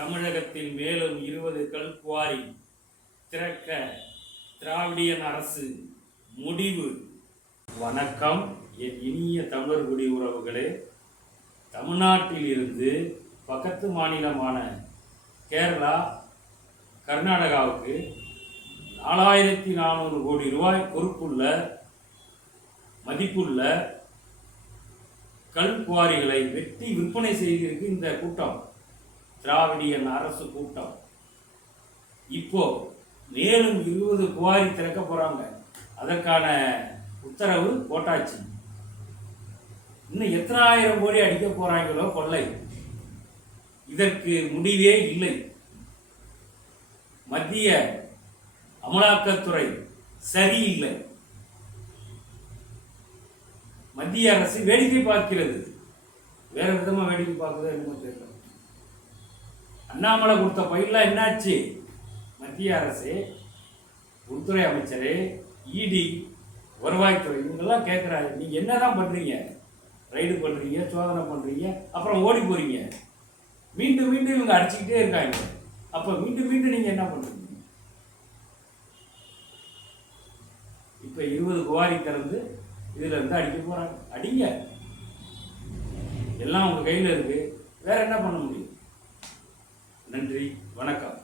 தமிழகத்தில் மேலும் 20 கல்குவாரி திறக்க திராவிடியன் அரசு முடிவு. வணக்கம் என் இனிய தமிழர்குடி உறவுகளே. தமிழ்நாட்டில் இருந்து பக்கத்து மாநிலமான கேரளா, கர்நாடகாவுக்கு 4400 கோடி ரூபாய் பொறுப்புள்ள மதிப்புள்ள கல்குவாரிகளை வெட்டி விற்பனை செய்திருக்கு இந்த கூட்டம், திராவிடியன் அரசு கூட்டம். இப்போ மேலும் 20 குவாரி திறக்க போறாங்க. அதற்கான உத்தரவு போட்டாச்சு. இன்னும் எத்தனை ஆயிரம் கோடி அடிக்க போறாங்களோ கொள்ளை, இதற்கு முடிவே இல்லை. மத்திய அமலாக்கத்துறை சரியில்லை. மத்திய அரசு வேடிக்கை பார்க்கிறது. வேற விதமா வேடிக்கை பார்க்குறது என்னமோ தெரியல. அண்ணாமலை கொடுத்த பயிலாம் என்னாச்சு? மத்திய அரசு, உள்துறை அமைச்சர், இடி, வருவாய்த்துறை இவங்கெல்லாம் கேட்குறாங்க, நீங்க என்னதான் பண்றீங்க? ரைடு பண்றீங்க, சோதனை பண்றீங்க, அப்புறம் ஓடி போறீங்க. மீண்டும் மீண்டும் இவங்க அடிச்சுக்கிட்டே இருக்காங்க. அப்ப மீண்டும் மீண்டும் நீங்க என்ன பண்றீங்க? இப்ப 20 குவாரி திறந்து இதுல இருந்து அடிக்க போறாங்க. அடிங்க, எல்லாம் உங்க கையில இருக்கு. வேற என்ன பண்ண முடியும்? நன்றி, வணக்கம்.